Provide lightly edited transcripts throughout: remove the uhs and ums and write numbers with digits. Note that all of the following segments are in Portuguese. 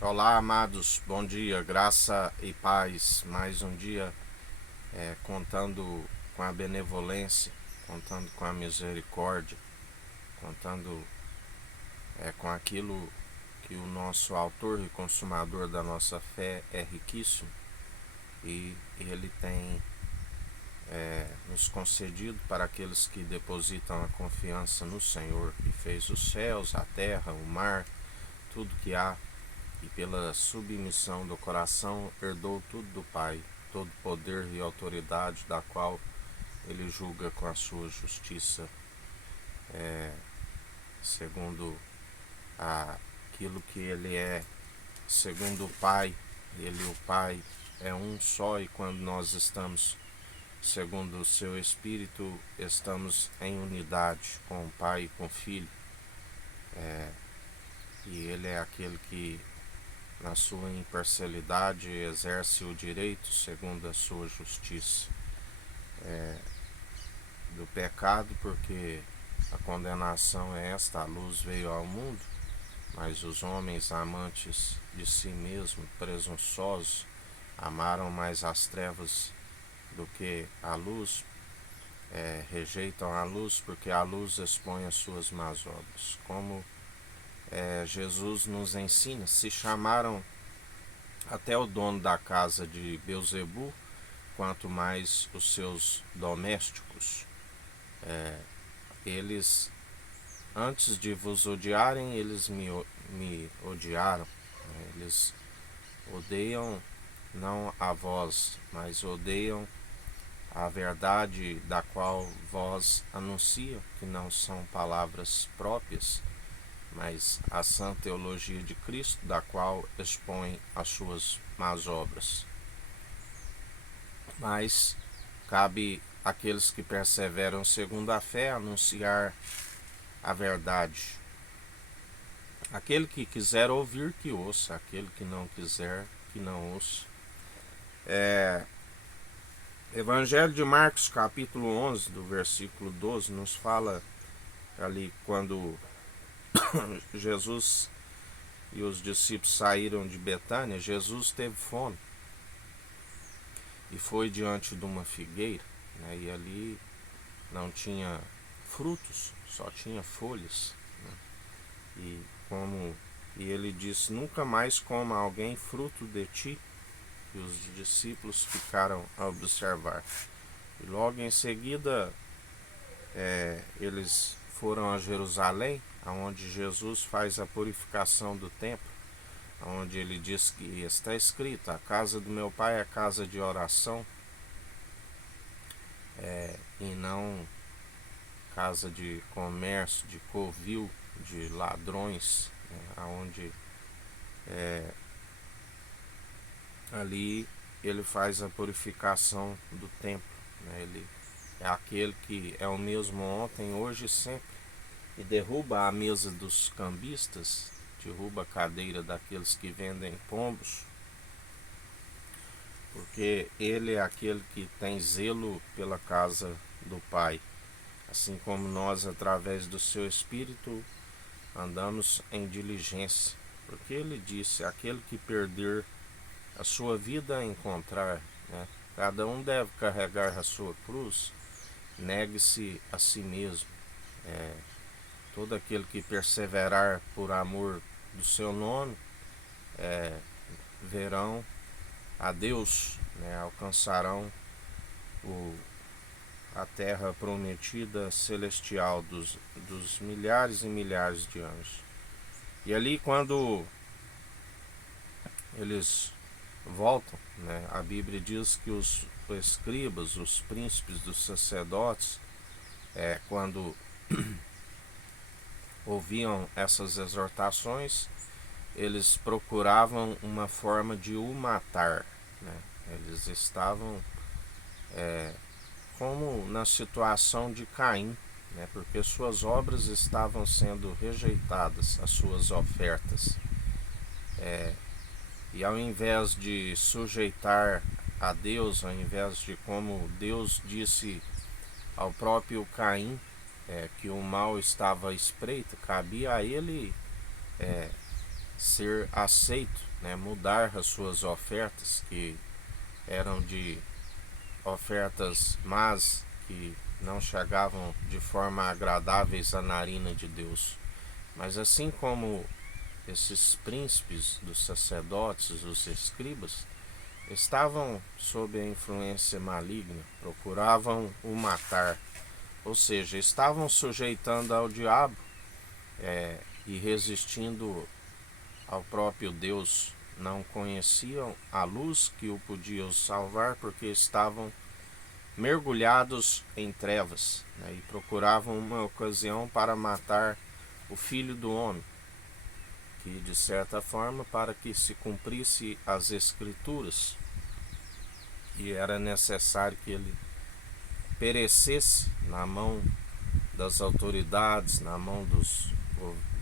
Olá, amados, bom dia, graça e paz. Mais um dia contando com a benevolência, contando com a misericórdia, contando com aquilo que o nosso autor e consumador da nossa fé é riquíssimo e ele tem nos concedido para aqueles que depositam a confiança no Senhor, que fez os céus, a terra, o mar, tudo que há, e pela submissão do coração herdou tudo do Pai, todo poder e autoridade da qual ele julga com a sua justiça, segundo aquilo que ele é, segundo o Pai. Ele, o Pai, é um só, e quando nós estamos segundo o seu Espírito, estamos em unidade com o Pai e com o Filho. E ele é aquele que, na sua imparcialidade, exerce o direito segundo a sua justiça do pecado, porque a condenação é esta: a luz veio ao mundo, mas os homens amantes de si mesmos, presunçosos, amaram mais as trevas do que a luz, rejeitam a luz porque a luz expõe as suas más obras. Como Jesus nos ensina, se chamaram até o dono da casa de Beuzebu, quanto mais os seus domésticos. Eles, antes de vos odiarem, eles me odiaram. Eles odeiam não a vós, mas odeiam a verdade da qual vós anunciam, que não são palavras próprias, mas a sã teologia de Cristo, da qual expõe as suas más obras. Mas cabe àqueles que perseveram segundo a fé anunciar a verdade. Aquele que quiser ouvir, que ouça; aquele que não quiser, que não ouça. Evangelho de Marcos, capítulo 11, do versículo 12, nos fala ali quando Jesus e os discípulos saíram de Betânia. Jesus teve fome e foi diante de uma figueira, né, e ali não tinha frutos, só tinha folhas, né, e ele disse: nunca mais coma alguém fruto de ti. E os discípulos ficaram a observar. E logo em seguida eles foram a Jerusalém, onde Jesus faz a purificação do templo, onde ele diz que está escrito: a casa do meu pai é casa de oração, e não casa de comércio, de covil, de ladrões, né, onde ali ele faz a purificação do templo, né? Ele é aquele que é o mesmo ontem, hoje e sempre, e derruba a mesa dos cambistas, derruba a cadeira daqueles que vendem pombos, porque ele é aquele que tem zelo pela casa do Pai, assim como nós, através do seu Espírito, andamos em diligência, porque ele disse: aquele que perder a sua vida a encontrar, né? Cada um deve carregar a sua cruz, negue-se a si mesmo. Todo aquele que perseverar por amor do seu nome, verão a Deus, né? Alcançarão o, a terra prometida celestial dos milhares e milhares de anjos. E ali, quando eles voltam, né, a Bíblia diz que os escribas, os príncipes dos sacerdotes, quando ouviam essas exortações, eles procuravam uma forma de o matar, né? Eles estavam como na situação de Caim, né? Porque suas obras estavam sendo rejeitadas, as suas ofertas. E ao invés de sujeitar a Deus, ao invés de, como Deus disse ao próprio Caim, que o mal estava à espreita, cabia a ele ser aceito, né? Mudar as suas ofertas, que eram de ofertas más, que não chegavam de forma agradáveis à narina de Deus. Mas assim como esses príncipes dos sacerdotes, os escribas, estavam sob a influência maligna, procuravam o matar, ou seja, estavam sujeitando ao diabo e resistindo ao próprio Deus. Não conheciam a luz que o podia salvar, porque estavam mergulhados em trevas, né, e procuravam uma ocasião para matar o Filho do Homem, que de certa forma, para que se cumprisse as Escrituras, que era necessário que ele perecesse na mão das autoridades, na mão dos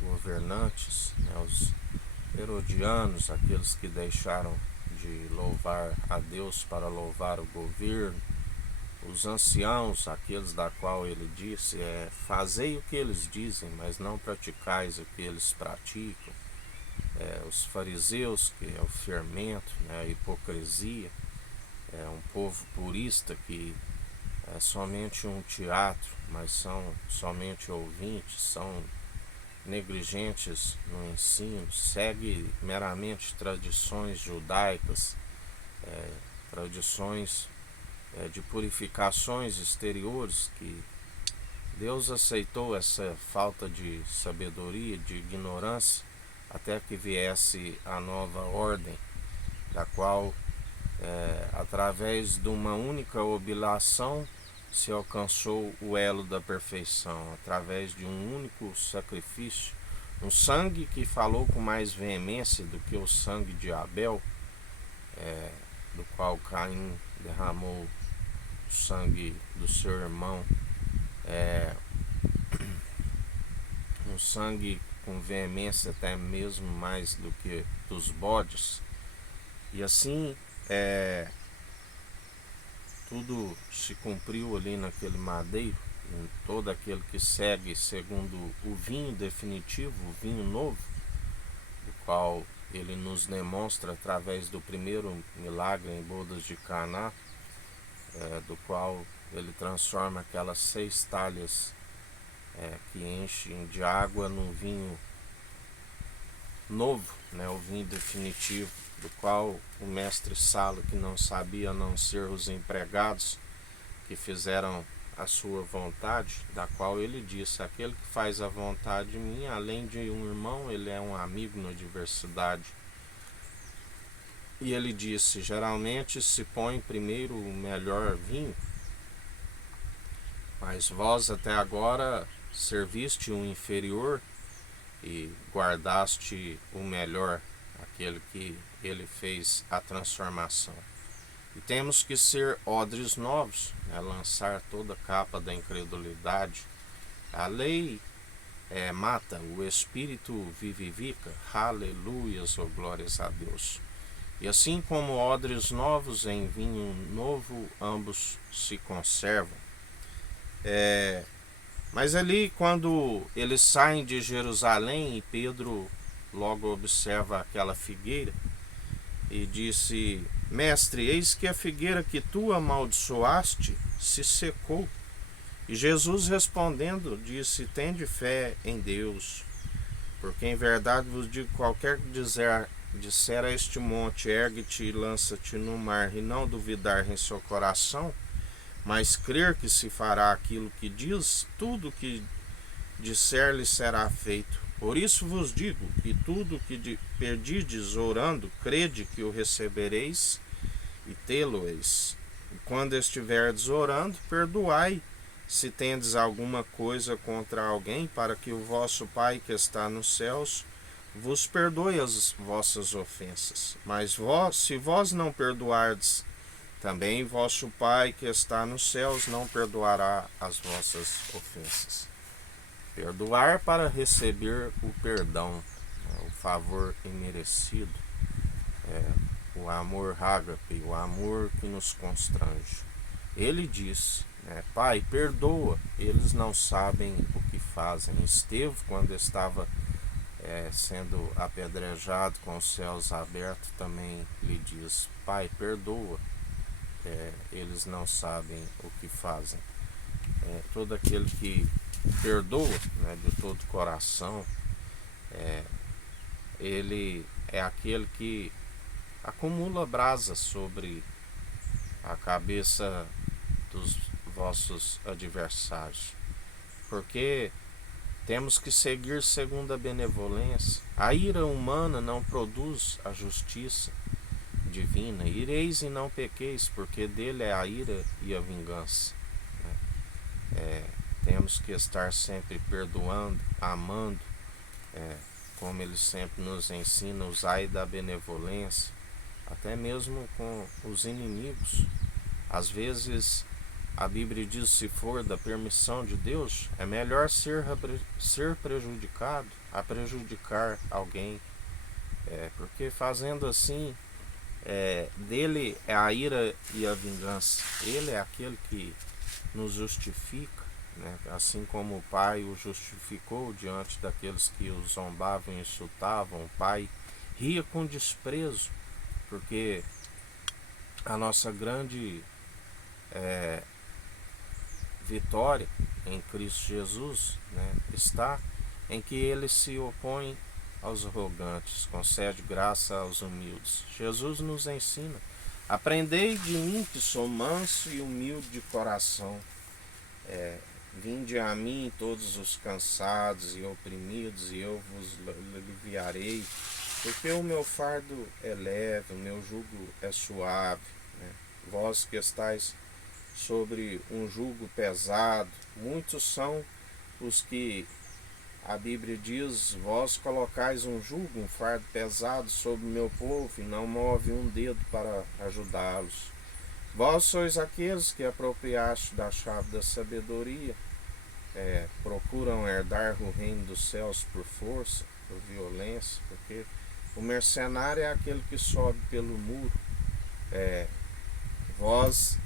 governantes, né, os herodianos, aqueles que deixaram de louvar a Deus para louvar o governo, os anciãos, aqueles da qual ele disse, fazei o que eles dizem, mas não praticais o que eles praticam, os fariseus, que é o fermento, né, a hipocrisia, um povo purista que é somente um teatro, mas são somente ouvintes, são negligentes no ensino, segue meramente tradições judaicas, tradições de purificações exteriores, que Deus aceitou essa falta de sabedoria, de ignorância, até que viesse a nova ordem, da qual, através de uma única oblação, se alcançou o elo da perfeição, através de um único sacrifício, um sangue que falou com mais veemência do que o sangue de Abel, do qual Caim derramou o sangue do seu irmão, um sangue com veemência até mesmo mais do que dos bodes. E assim tudo se cumpriu ali naquele madeiro. Todo aquele que segue segundo o vinho definitivo, o vinho novo, do qual ele nos demonstra através do primeiro milagre em bodas de Caná, do qual ele transforma aquelas 6 talhas que enchem de água num vinho novo, né, o vinho definitivo, do qual o mestre Salo, que não sabia a não ser os empregados que fizeram a sua vontade, da qual ele disse: aquele que faz a vontade minha, além de um irmão, ele é um amigo na diversidade. E ele disse: geralmente se põe primeiro o melhor vinho, mas vós até agora serviste o inferior e guardaste o melhor, aquele que ele fez a transformação. E temos que ser odres novos, né? Lançar toda a capa da incredulidade. A lei mata, o Espírito vivifica. Aleluias, ou glórias a Deus. E assim como odres novos em vinho novo, ambos se conservam. Mas ali, quando eles saem de Jerusalém, e Pedro logo observa aquela figueira e disse: mestre, eis que a figueira que tu amaldiçoaste se secou. E Jesus respondendo disse: tende fé em Deus, porque em verdade vos digo, qualquer que disser a este monte, ergue-te e lança-te no mar, e não duvidar em seu coração, mas crer que se fará aquilo que diz, tudo que disser lhe será feito. Por isso vos digo que tudo que pedides orando, crede que o recebereis e tê-lo-eis. E quando estiverdes orando, perdoai se tendes alguma coisa contra alguém, para que o vosso Pai que está nos céus vos perdoe as vossas ofensas. Mas se vós não perdoardes, também vosso Pai que está nos céus não perdoará as vossas ofensas. Perdoar para receber o perdão, o favor imerecido, o amor ágape, o amor que nos constrange. Ele diz: Pai, perdoa, eles não sabem o que fazem. Estevão, quando estava sendo apedrejado com os céus abertos, também lhe diz: Pai, perdoa, eles não sabem o que fazem. Todo aquele que perdoa, né, de todo coração, ele é aquele que acumula brasa sobre a cabeça dos vossos adversários, porque temos que seguir segundo a benevolência. A ira humana não produz a justiça divina. Ireis e não pequeis, porque dele é a ira e a vingança. Temos que estar sempre perdoando, amando, como ele sempre nos ensina, usai da benevolência, até mesmo com os inimigos. Às vezes a Bíblia diz: se for da permissão de Deus, é melhor ser prejudicado a prejudicar alguém, porque fazendo assim, dele é a ira e a vingança. Ele é aquele que nos justifica, né? Assim como o Pai o justificou diante daqueles que o zombavam e insultavam. O Pai ria com desprezo, porque a nossa grande vitória em Cristo Jesus, né, está em que ele se opõe aos arrogantes, concede graça aos humildes. Jesus nos ensina: aprendei de mim, que sou manso e humilde de coração. Vinde a mim todos os cansados e oprimidos, e eu vos aliviarei, porque o meu fardo é leve, o meu jugo é suave. Né? Vós que estáis sobre um jugo pesado, muitos são os que a Bíblia diz: vós colocais um jugo, um fardo pesado sobre o meu povo, e não move um dedo para ajudá-los. Vós sois aqueles que apropriaste da chave da sabedoria, procuram herdar o reino dos céus por força, por violência, porque o mercenário é aquele que sobe pelo muro. Vós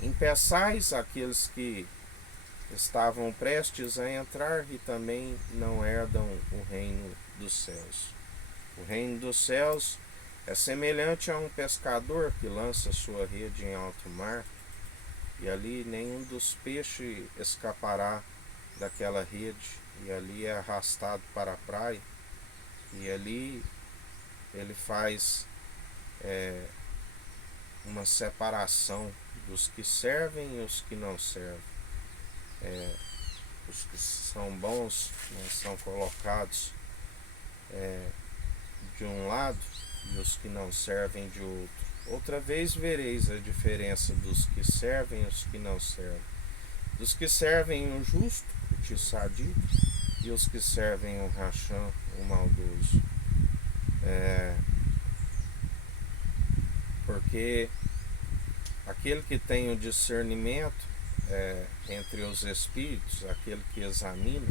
impeçais aqueles que estavam prestes a entrar e também não herdam o reino dos céus. O reino dos céus é semelhante a um pescador que lança sua rede em alto mar, e ali nenhum dos peixes escapará daquela rede, e ali é arrastado para a praia, e ali ele faz uma separação dos que servem e os que não servem. Os que são bons, né, são colocados de um lado, e os que não servem de outro. Outra vez vereis a diferença dos que servem e os que não servem. Dos que servem o justo, o tissadio, e os que servem o racham, o maldoso. Porque aquele que tem o discernimento entre os espíritos, aquele que examina,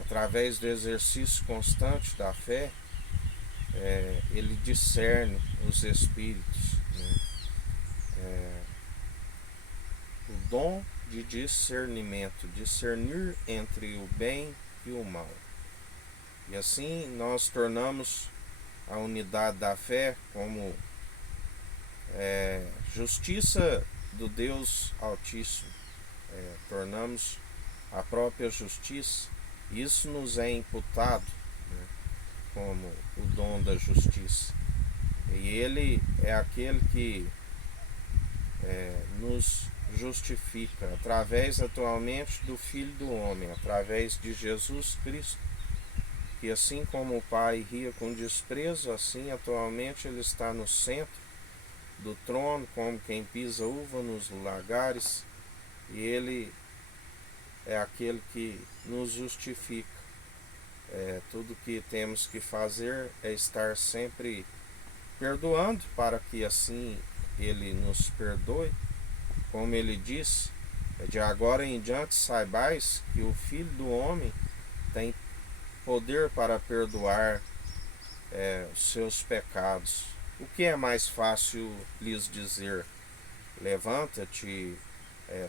através do exercício constante da fé, ele discerne os espíritos, né? O dom de discernimento, discernir entre o bem e o mal. E assim nós tornamos a unidade da fé como justiça do Deus Altíssimo. Tornamos a própria justiça. Isso nos é imputado, né, como o dom da justiça. E ele é aquele que nos justifica através atualmente do Filho do Homem, através de Jesus Cristo, que assim como o Pai ria com desprezo, assim atualmente ele está no centro do trono, como quem pisa uva nos lagares, e ele é aquele que nos justifica. Tudo que temos que fazer é estar sempre perdoando, para que assim ele nos perdoe. Como ele diz: de agora em diante saibais que o Filho do Homem tem poder para perdoar os seus pecados. O que é mais fácil lhes dizer: levanta-te,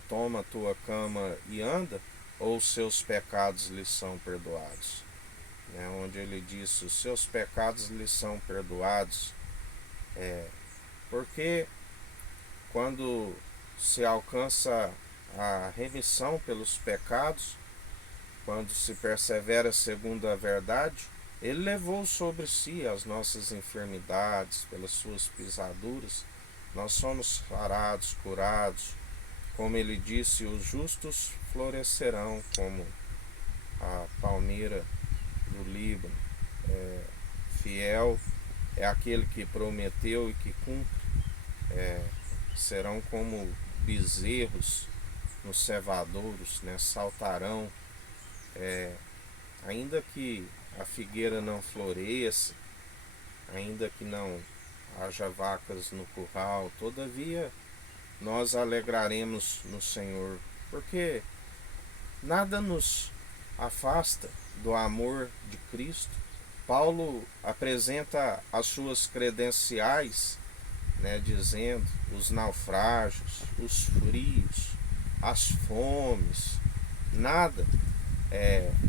toma tua cama e anda, ou seus pecados lhes são perdoados? né, onde ele disse: os seus pecados lhe são perdoados. Porque quando se alcança a remissão pelos pecados, quando se persevera segundo a verdade, ele levou sobre si as nossas enfermidades, pelas suas pisaduras, nós somos sarados, curados. Como ele disse, os justos florescerão como a palmeira do Líbano. Fiel é aquele que prometeu e que cumpre. Serão como bezerros nos cevadouros, né? Saltarão. Ainda que a figueira não floresça, ainda que não haja vacas no curral, todavia nós alegraremos no Senhor, porque nada nos afasta do amor de Cristo. Paulo apresenta as suas credenciais, né, dizendo: os naufrágios, os frios, as fomes, nada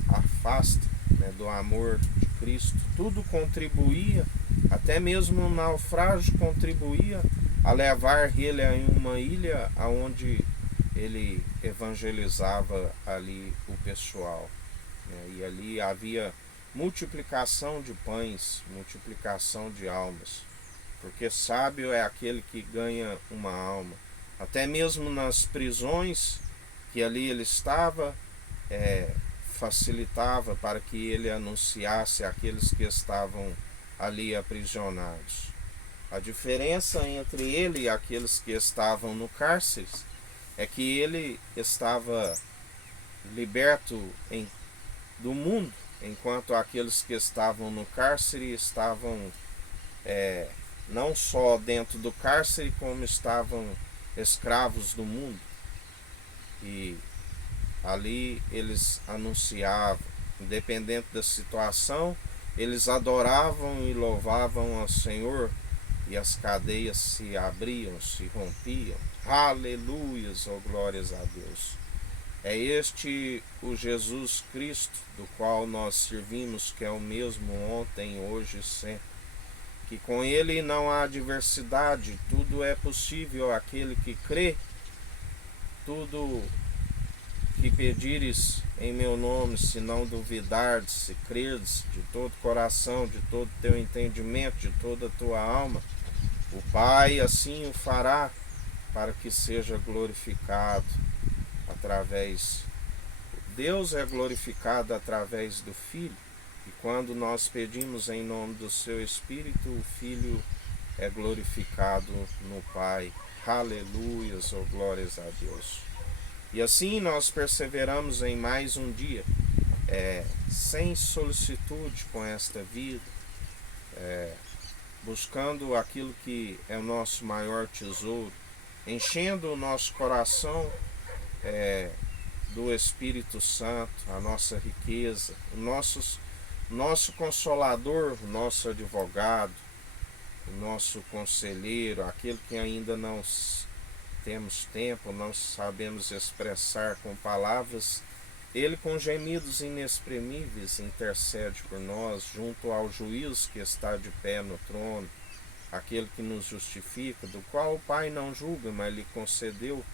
afasta, né, do amor de Cristo. Tudo contribuía, até mesmo o naufrágio contribuía a levar ele a uma ilha onde ele evangelizava ali o pessoal, né, e ali havia multiplicação de pães, multiplicação de almas, porque sábio é aquele que ganha uma alma. Até mesmo nas prisões que ali ele estava, facilitava para que ele anunciasse àqueles que estavam ali aprisionados. A diferença entre ele e aqueles que estavam no cárcere é que ele estava liberto do mundo, enquanto aqueles que estavam no cárcere estavam não só dentro do cárcere, como estavam escravos do mundo. E ali eles anunciavam, independente da situação, eles adoravam e louvavam ao Senhor, e as cadeias se abriam, se rompiam. Aleluias, oh glórias a Deus. É este o Jesus Cristo, do qual nós servimos, que é o mesmo ontem, hoje e sempre. Que com ele não há adversidade, tudo é possível àquele que crê. Tudo que pedires em meu nome, se não duvidardes, se crerdes de todo coração, de todo teu entendimento, de toda a tua alma, o Pai assim o fará, para que seja glorificado através. Deus é glorificado através do Filho, e quando nós pedimos em nome do seu Espírito, o Filho é glorificado no Pai. Aleluias, oh glórias a Deus. E assim nós perseveramos em mais um dia, sem solicitude com esta vida, buscando aquilo que é o nosso maior tesouro, enchendo o nosso coração do Espírito Santo, a nossa riqueza, o nosso consolador, o nosso advogado, o nosso conselheiro, aquele que ainda não temos tempo, não sabemos expressar com palavras, ele com gemidos inexprimíveis intercede por nós junto ao juiz que está de pé no trono, aquele que nos justifica, do qual o Pai não julga, mas lhe concedeu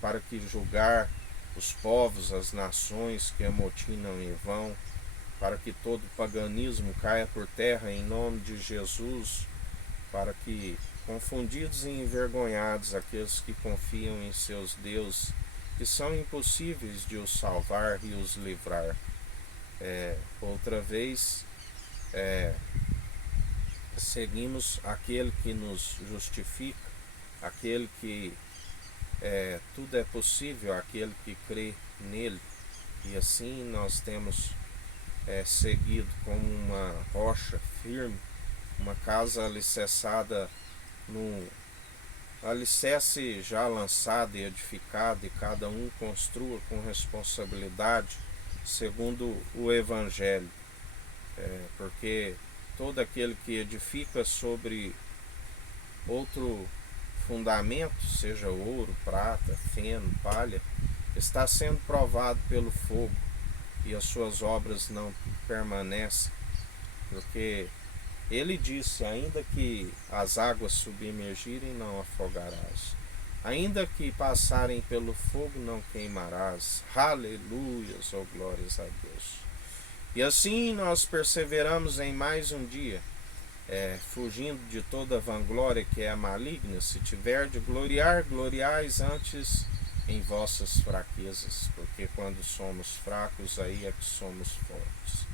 para que julgar os povos, as nações que amotinam em vão, para que todo paganismo caia por terra em nome de Jesus, para que confundidos e envergonhados aqueles que confiam em seus deuses, que são impossíveis de os salvar e os livrar. Outra vez, seguimos aquele que nos justifica, aquele que tudo é possível, aquele que crê nele. E assim nós temos seguido como uma rocha firme, uma casa alicerçada no alicerce já lançado e edificado, e cada um construa com responsabilidade segundo o Evangelho, porque todo aquele que edifica sobre outro fundamento, seja ouro, prata, feno, palha, está sendo provado pelo fogo. e as suas obras não permanecem, porque ele disse: ainda que as águas submergirem, não afogarás, ainda que passarem pelo fogo, não queimarás. Aleluias, oh glórias a Deus. E assim nós perseveramos em mais um dia, fugindo de toda vanglória que é maligna. Se tiver de gloriar, gloriais antes em vossas fraquezas, porque quando somos fracos, aí é que somos fortes.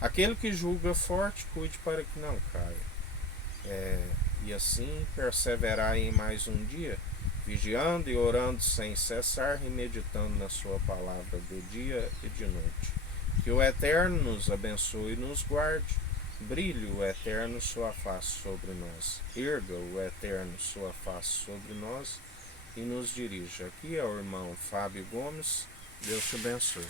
Aquele que julga forte, cuide para que não caia. E assim perseverai em mais um dia, vigiando e orando sem cessar e meditando na sua palavra de dia e de noite. Que o Eterno nos abençoe e nos guarde. Brilhe o Eterno sua face sobre nós. Erga o Eterno sua face sobre nós e nos dirija. Aqui é o irmão Fábio Gomes. Deus te abençoe.